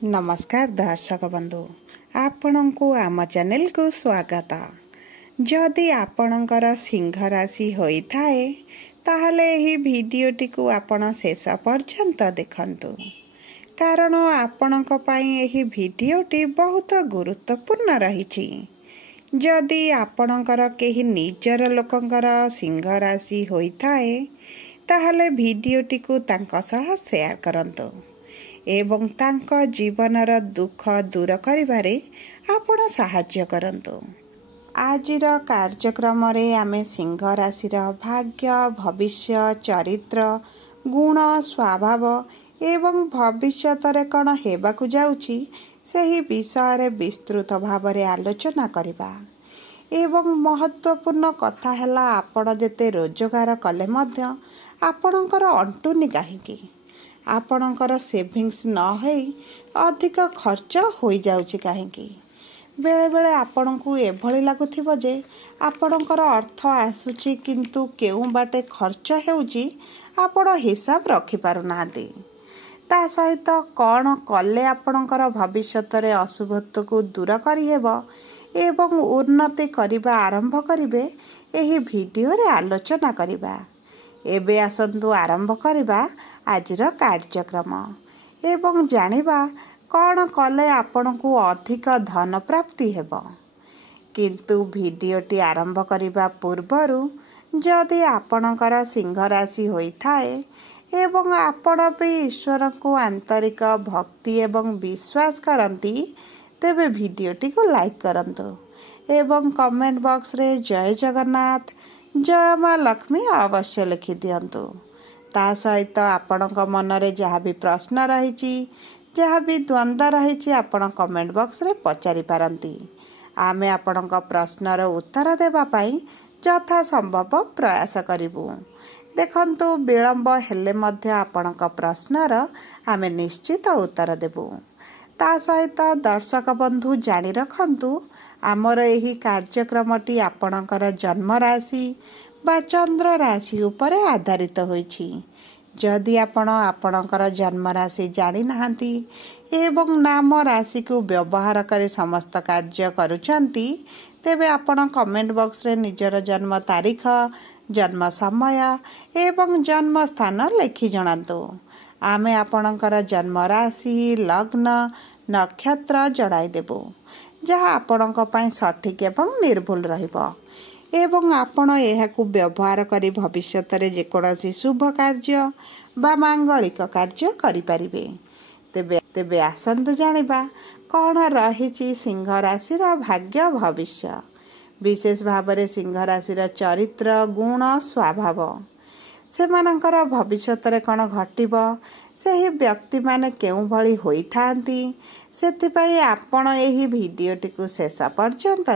नमस्कार दर्शक बंधु आपणको आम चैनल को स्वागत। जदि आपणकर सिंह राशि होइथाए ताहले एही भिडियोटी को आपण शेष पर्यंत देखंतु, कारण आपणक पई एही भिडियोटी बहुत गुरुत्वपूर्ण रहिछि। जदि आपणकर केही निजर लोकंकर सिंह राशि होइथाए ताहले भिडियोटी को तांका सह शेयर करंतु एवं तांका जीवनर दुख दूर करिबारे आपण साहाय्य करंतु। आजिर कार्यक्रम रे आमे सिंह राशिर भाग्य, भविष्य, चरित्र, गुण, स्वभाव एवं भविष्यत रे कण हेबाकु जाउची सेही विषय रे विस्तृत भाव रे आलोचना करिबा। एवं महत्वपूर्ण कथा हैला आपण जेते रोजगार कले मध्य आपणकर अंटुनी काहेकि, आपणकर सेविंग्स न होई अधिक खर्च होई जाउची काहेकि। बेले बेले आपणकू एभली लागुथिबो जे आपणकर अर्थ आसुची किंतु केउ बाटे खर्च हेउची आपण हिसाब रखि पारु नांती। ता सहित कौन कले आपणकर भविष्यत रे अशुभत्व को दूर करि हेबो एवं उन्नति करिबा आरंभ करिवे एही भिडियो रे आलोचना करिबा। एबे आसंतु आरंभ करिबा आजिर कार्यक्रम एवं जानिबा कौन कले आपणकू अधिक धन प्राप्ति हेबो। किंतु भिडियोटी आरंभ करिबा पूर्वरु जदि आपणकर सिंह राशि होइथाए एवं आपण भी ईश्वर को आंतरिक भक्ति एवं विश्वास करती तेबे भिडियोटी को लाइक करंतु एवं कमेंट बॉक्स रे जय जगन्नाथ, जय मां लक्ष्मी अवश्य लिखि दियंतु। ता सहित आपणक मनरे जहाँ भी प्रश्न रहिछि, जहाँ भी द्वंद्व रहिछि आपण कमेंट बॉक्स रे पचारि पारंती। आमे आपणक प्रश्नर उत्तर देबा पई यथा संभव प्रयास करिबु। देखंतु विलंब हेले मध्य आपणक प्रश्नर आमे निश्चित उत्तर देबु। ता सहित दर्शक बंधु जानि रखंतु आमर एही कार्यक्रमटी आपणकर जन्म राशि बा चंद्र राशि उपरे आधारित होइछि। जदि आपण आपणकर जन्म राशि जानि नाहंती एवं नाम राशि को व्यवहार करे समस्त कार्य करूचंती तेबे आपण कमेंट बॉक्स रे निजर जन्म तारीख, जन्म समय एवं जन्म स्थान लिखि जणांतु। आमे आपणकर जन्म राशि, लग्न, नक्षत्र जणाई देबु जहाँ आपणक पई सठिक एवं निर्भुल रहिबो एवं आपण एहाकू व्यवहार करी भविष्यत रे जेकोसी शुभ कार्य बा मांगलिक कार्य करि परिबे। तेबे आसंतु जानिबा कौन रहिछि सिंह राशिर भाग्य, भविष्य, विशेष भाव रे सिंह राशिर चरित्र, गुण, स्वभाव, सेमानकर भविष्यत रे कौन घटिबो, सेही व्यक्ति माने केउ भली होइथांती, सेतिपई आपण एही भिडियोटी को शेष पर्यंत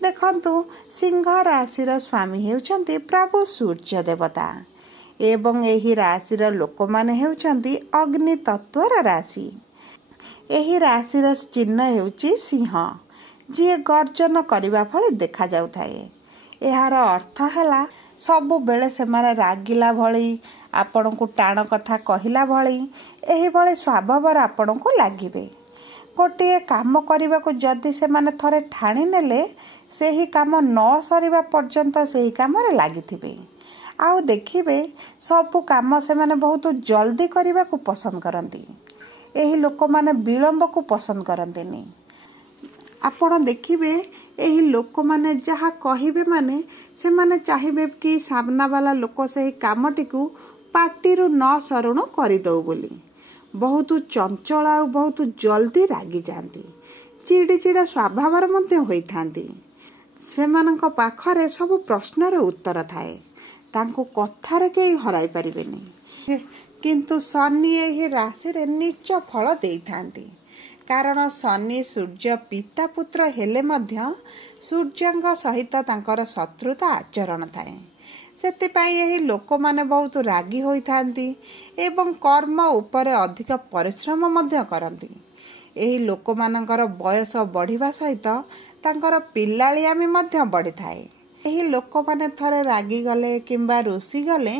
देखंतु। सिंह राशिर स्वामी हेउचंती प्रभु सूर्य देवता एवं एही राशिर लोक माने हेउचंती अग्नि तत्वर राशि। एही राशिर चिन्ह हेउची सिंह, जी गर्जन करिबा फळे देखा जाउथाए। एहार अर्थ हैला सबु बेले सेमाने रागिला भली, आपणकू टाण कथा कहिला भली एही भली स्वभाव आपणकू लागिबे। गोटे काम करबाकू जदि सेमाने थरे ठाणी नेले सेही काम न सरिबा पर्यंत सेही काम रे लागिथिबे। आउ देखिबे सबु काम सेमाने बहुत जल्दी करबाकू पसंद करंती। एही लोक माने विलंब को पसंद करंतीनी। आपण देखिबे एही लोक माने जहाँ कहिबे माने सेमाने चाहिबे कि सामना वाला लोक सेही कामटी को पार्टीरु न सरुण करिदौ बोली। बहुत चंचल आ बहुत जल्दी रागी जाती, चिड़चिड़ा स्वभावर मध्य होइथांती। सेमानक पाखरे सब प्रश्नर उत्तर थाए, तांको कथारे केही हराई परिबेनी। किंतु शनि एही राशि रे नीच फल देइथांती, कारण शनि सूर्य पिता पुत्र हेले मध्य सूर्यंक सहित तांकर शत्रुता आचरण थाए। सेतिपई एही लोक माने बहुत रागी होइथांती एवं कर्म उपरे अधिक परिश्रम मध्य करंती। एही लोक मानकर बयस बढ़िबा सहित तांकर पिलालियामी मध्य बढ़ी थाए। एही लोक माने थरे रागी गले किंबा रुसी गले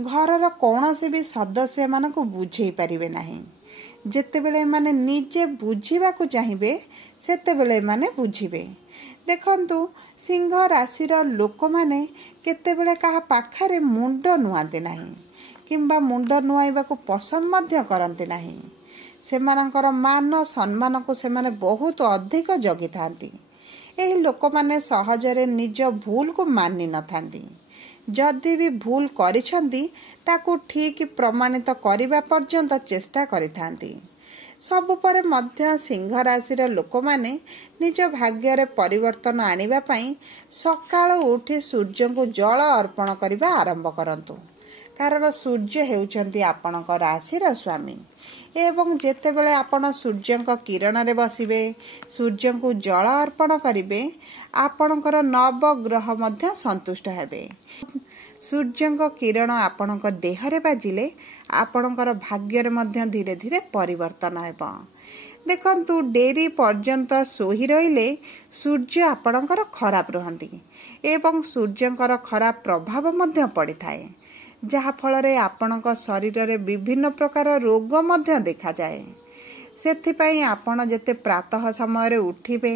घरर कौनसी भी सदस्य मानकू बुझेई परिबे नाही। ଯେତେବେଳେ ଏମାନେ ନିଜେ ବୁଝିବାକୁ ଚାହିଁବେ ସେତେବେଳେ ଏମାନେ ବୁଝିବେ। ଦେଖନ୍ତୁ, ସିଂହ ରାଶିର ଲୋକମାନେ କେତେବେଳେ କାହା ପାଖରେ ମୁଣ୍ଡ ନୁଆନ୍ତି ନାହିଁ କିମ୍ବା ମୁଣ୍ଡ ନୁଆଇବାକୁ ପସନ୍ଦ ମଧ୍ୟ କରନ୍ତି ନାହିଁ। ସେମାନଙ୍କର ମାନ ସମ୍ମାନକୁ ସେମାନେ ବହୁତ ଅଧିକ ଜଗିଥାନ୍ତି। ଏହି ଲୋକମାନେ ସହଜରେ ନିଜ ଭୁଲକୁ ମାନି ନଥାନ୍ତି। ଯଦି ବି ଭୁଲ କରିଛନ୍ତି ତାକୁ ଠିକ୍ ପ୍ରମାଣିତ କରିବା ପର୍ଯ୍ୟନ୍ତ ଚେଷ୍ଟା କରିଥାନ୍ତି। ସବୁ ପରେ ମଧ୍ୟ ସିଂହ ରାଶିର ଲୋକମାନେ ନିଜ ଭାଗ୍ୟରେ ପରିବର୍ତ୍ତନ ଆଣିବା ପାଇଁ ସକାଳୁ ଉଠି ସୂର୍ଯ୍ୟଙ୍କୁ ଜଳ ଅର୍ପଣ କରିବା ଆରମ୍ଭ କରନ୍ତୁ। କାରଣ ସୂର୍ଯ୍ୟ ହେଉଛନ୍ତି ଆପଣଙ୍କ ରାଶିର ସ୍ୱାମୀ ଏବଂ ଯେତେବେଳେ ଆପଣ ସୂର୍ଯ୍ୟଙ୍କ କିରଣରେ ବସିବେ, ସୂର୍ଯ୍ୟଙ୍କୁ ଜଳ ଅର୍ପଣ କରିବେ, ଆପଣଙ୍କର ନବଗ୍ରହ ମଧ୍ୟ ସନ୍ତୁଷ୍ଟ ହେବେ। ସୂର୍ଯ୍ୟଙ୍କ କିରଣ ଆପଣଙ୍କ ଦେହରେ ବାଜିଲେ ଆପଣଙ୍କର ଭାଗ୍ୟରେ ମଧ୍ୟ ଧୀରେ ଧୀରେ ପରିବର୍ତ୍ତନ ହେବ। ଦେଖନ୍ତୁ, ଡେରି ପର୍ଯ୍ୟନ୍ତ ଶୋଇ ରହିଲେ ସୂର୍ଯ୍ୟ ଆପଣଙ୍କର ଖରାପ ରୁହନ୍ତି ଏବଂ ସୂର୍ଯ୍ୟଙ୍କର ଖରାପ ପ୍ରଭାବ ମଧ୍ୟ ପଡ଼ିଥାଏ, ଯାହାଫଳରେ ଆପଣଙ୍କ ଶରୀରରେ ବିଭିନ୍ନ ପ୍ରକାର ରୋଗ ମଧ୍ୟ ଦେଖାଯାଏ। ସେଥିପାଇଁ ଆପଣ ଯେତେ ପ୍ରାତଃ ସମୟରେ ଉଠିବେ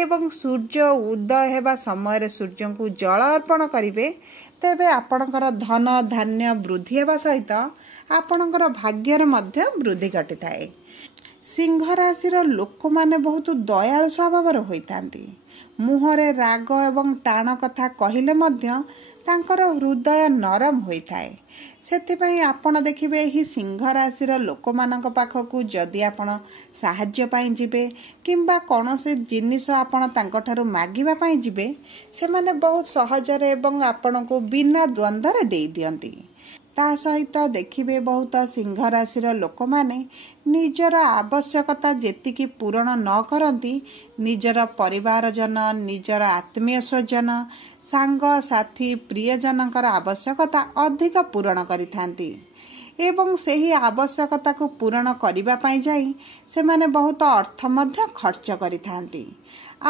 ଏବଂ ସୂର୍ଯ୍ୟ ଉଦୟ ହେବା ସମୟରେ ସୂର୍ଯ୍ୟଙ୍କୁ ଜଳ ଅର୍ପଣ କରିବେ, ତେବେ ଆପଣଙ୍କର ଧନ ଧାନ୍ୟ ବୃଦ୍ଧି ହେବା ସହିତ ଆପଣଙ୍କର ଭାଗ୍ୟରେ ମଧ୍ୟ ବୃଦ୍ଧି ଘଟିଥାଏ। ସିଂହ ରାଶିର ଲୋକମାନେ ବହୁତ ଦୟାଳୁ ସ୍ୱଭାବର ହୋଇଥାନ୍ତି। ମୁହଁରେ ରାଗ ଏବଂ ଟାଣ କଥା କହିଲେ ମଧ୍ୟ ତାଙ୍କର ହୃଦୟ ନରମ ହୋଇଥାଏ। ସେଥିପାଇଁ ଆପଣ ଦେଖିବେ, ଏହି ସିଂହ ରାଶିର ଲୋକମାନଙ୍କ ପାଖକୁ ଯଦି ଆପଣ ସାହାଯ୍ୟ ପାଇଁ ଯିବେ କିମ୍ବା କୌଣସି ଜିନିଷ ଆପଣ ତାଙ୍କଠାରୁ ମାଗିବା ପାଇଁ ଯିବେ, ସେମାନେ ବହୁତ ସହଜରେ ଏବଂ ଆପଣଙ୍କୁ ବିନା ଦ୍ୱନ୍ଦ୍ୱରେ ଦେଇଦିଅନ୍ତି। ତା ସହିତ ଦେଖିବେ, ବହୁତ ସିଂହ ରାଶିର ଲୋକମାନେ ନିଜର ଆବଶ୍ୟକତା ଯେତିକି ପୂରଣ ନ କରନ୍ତି, ନିଜର ପରିବାରଜନ, ନିଜର ଆତ୍ମୀୟ ସ୍ୱଜନ, ସାଙ୍ଗସାଥି, ପ୍ରିୟଜନଙ୍କର ଆବଶ୍ୟକତା ଅଧିକ ପୂରଣ କରିଥାନ୍ତି ଏବଂ ସେହି ଆବଶ୍ୟକତାକୁ ପୂରଣ କରିବା ପାଇଁ ଯାଇ ସେମାନେ ବହୁତ ଅର୍ଥ ମଧ୍ୟ ଖର୍ଚ୍ଚ କରିଥାନ୍ତି।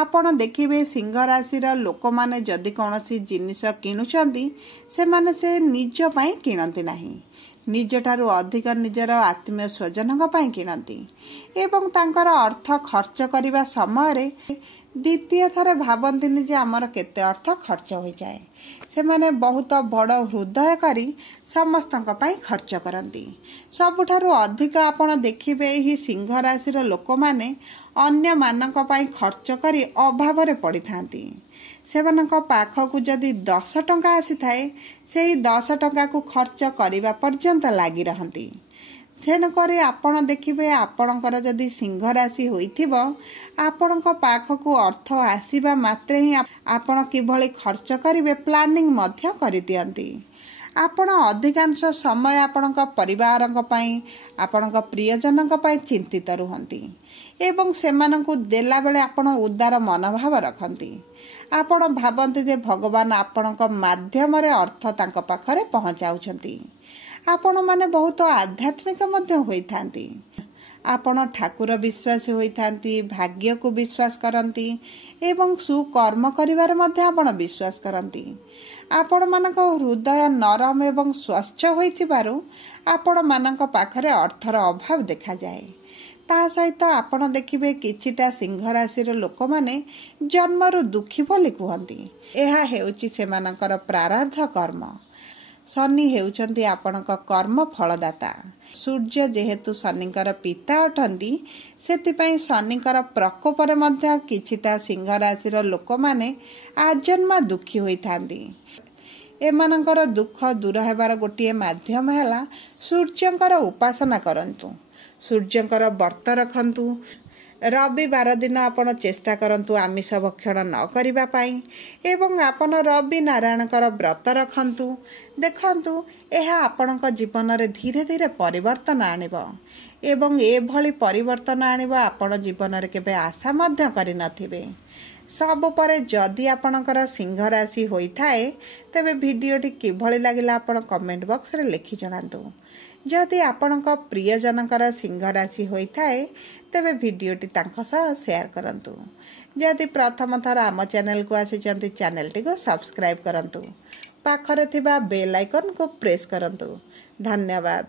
ଆପଣ ଦେଖିବେ, ସିଂହ ରାଶିର ଲୋକମାନେ ଯଦି କୌଣସି ଜିନିଷ କିଣୁଛନ୍ତି, ସେମାନେ ସେ ନିଜ ପାଇଁ କିଣନ୍ତି ନାହିଁ, ନିଜଠାରୁ ଅଧିକ ନିଜର ଆତ୍ମୀୟ ସ୍ୱଜନଙ୍କ ପାଇଁ କିଣନ୍ତି ଏବଂ ତାଙ୍କର ଅର୍ଥ ଖର୍ଚ୍ଚ କରିବା ସମୟରେ ଦ୍ୱିତୀୟ ଥର ଭାବନ୍ତିନି ଯେ ଆମର କେତେ ଅର୍ଥ ଖର୍ଚ୍ଚ ହୋଇଯାଏ। ସେମାନେ ବହୁତ ବଡ଼ ହୃଦୟ କରି ସମସ୍ତଙ୍କ ପାଇଁ ଖର୍ଚ୍ଚ କରନ୍ତି। ସବୁଠାରୁ ଅଧିକ ଆପଣ ଦେଖିବେ, ଏହି ସିଂହ ରାଶିର ଲୋକମାନେ ଅନ୍ୟମାନଙ୍କ ପାଇଁ ଖର୍ଚ୍ଚ କରି ଅଭାବରେ ପଡ଼ିଥାନ୍ତି। ସେମାନଙ୍କ ପାଖକୁ ଯଦି 10 ଟଙ୍କା ଆସିଥାଏ, ସେହି 10 ଟଙ୍କାକୁ ଖର୍ଚ୍ଚ କରିବା ପର୍ଯ୍ୟନ୍ତ ଲାଗି ରହନ୍ତି। ତେଣୁକରି ଆପଣ ଦେଖିବେ, ଆପଣଙ୍କର ଯଦି ସିଂହ ରାଶି ହୋଇଥିବ, ଆପଣଙ୍କ ପାଖକୁ ଅର୍ଥ ଆସିବା ମାତ୍ରେ ହିଁ ଆପଣ କିଭଳି ଖର୍ଚ୍ଚ କରିବେ ପ୍ଲାନିଂ ମଧ୍ୟ କରିଦିଅନ୍ତି। ଆପଣ ଅଧିକାଂଶ ସମୟ ଆପଣଙ୍କ ପରିବାରଙ୍କ ପାଇଁ, ଆପଣଙ୍କ ପ୍ରିୟଜନଙ୍କ ପାଇଁ ଚିନ୍ତିତ ରୁହନ୍ତି ଏବଂ ସେମାନଙ୍କୁ ଦେଲାବେଳେ ଆପଣ ଉଦାର ମନୋଭାବ ରଖନ୍ତି। ଆପଣ ଭାବନ୍ତି ଯେ ଭଗବାନ ଆପଣଙ୍କ ମାଧ୍ୟମରେ ଅର୍ଥ ତାଙ୍କ ପାଖରେ ପହଞ୍ଚାଉଛନ୍ତି। ଆପଣମାନେ ବହୁତ ଆଧ୍ୟାତ୍ମିକ ମଧ୍ୟ ହୋଇଥାନ୍ତି। ଆପଣ ଠାକୁର ବିଶ୍ୱାସୀ ହୋଇଥାନ୍ତି, ଭାଗ୍ୟକୁ ବିଶ୍ୱାସ କରନ୍ତି ଏବଂ ସୁକର୍ମ କରିବାରେ ମଧ୍ୟ ଆପଣ ବିଶ୍ୱାସ କରନ୍ତି। ଆପଣମାନଙ୍କ ହୃଦୟ ନରମ ଏବଂ ସ୍ୱଚ୍ଛ ହୋଇଥିବାରୁ ଆପଣମାନଙ୍କ ପାଖରେ ଅର୍ଥର ଅଭାବ ଦେଖାଯାଏ। ତା ସହିତ ଆପଣ ଦେଖିବେ, କିଛିଟା ସିଂହ ରାଶିର ଲୋକମାନେ ଜନ୍ମରୁ ଦୁଃଖୀ ବୋଲି କୁହନ୍ତି। ଏହା ହେଉଛି ସେମାନଙ୍କର ପ୍ରାରବ୍ଧ କର୍ମ। ଶନି ହେଉଛନ୍ତି ଆପଣଙ୍କ କର୍ମ ଫଳଦାତା। ସୂର୍ଯ୍ୟ ଯେହେତୁ ଶନିଙ୍କର ପିତା ଅଟନ୍ତି, ସେଥିପାଇଁ ଶନିଙ୍କର ପ୍ରକୋପରେ ମଧ୍ୟ କିଛିଟା ସିଂହ ରାଶିର ଲୋକମାନେ ଆଜନ୍ମା ଦୁଃଖୀ ହୋଇଥାନ୍ତି। ଏମାନଙ୍କର ଦୁଃଖ ଦୂର ହେବାର ଗୋଟିଏ ମାଧ୍ୟମ ହେଲା ସୂର୍ଯ୍ୟଙ୍କର ଉପାସନା କରନ୍ତୁ, ସୂର୍ଯ୍ୟଙ୍କର ବ୍ରତ ରଖନ୍ତୁ। ରବିବାର ଦିନ ଆପଣ ଚେଷ୍ଟା କରନ୍ତୁ ଆମିଷ ଭକ୍ଷଣ ନ କରିବା ପାଇଁ ଏବଂ ଆପଣ ରବି ନାରାୟଣଙ୍କର ବ୍ରତ ରଖନ୍ତୁ। ଦେଖନ୍ତୁ, ଏହା ଆପଣଙ୍କ ଜୀବନରେ ଧୀରେ ଧୀରେ ପରିବର୍ତ୍ତନ ଆଣିବ ଏବଂ ଏଭଳି ପରିବର୍ତ୍ତନ ଆଣିବ ଆପଣ ଜୀବନରେ କେବେ ଆଶା ମଧ୍ୟ କରିନଥିବେ। ସବୁ ପରେ ଯଦି ଆପଣଙ୍କର ସିଂହ ରାଶି ହୋଇଥାଏ, ତେବେ ଭିଡ଼ିଓଟି କିଭଳି ଲାଗିଲା ଆପଣ କମେଣ୍ଟ ବକ୍ସରେ ଲେଖି ଜଣାନ୍ତୁ। ଯଦି ଆପଣଙ୍କ ପ୍ରିୟଜନଙ୍କର ସିଂହ ରାଶି ହୋଇଥାଏ, ତେବେ ଭିଡ଼ିଓଟି ତାଙ୍କ ସହ ସେୟାର କରନ୍ତୁ। ଯଦି ପ୍ରଥମ ଥର ଆମ ଚ୍ୟାନେଲକୁ ଆସିଛନ୍ତି, ଚ୍ୟାନେଲଟିକୁ ସବସ୍କ୍ରାଇବ୍ କରନ୍ତୁ। ପାଖରେ ଥିବା ବେଲ୍ ଆଇକନ୍କୁ ପ୍ରେସ୍ କରନ୍ତୁ। ଧନ୍ୟବାଦ।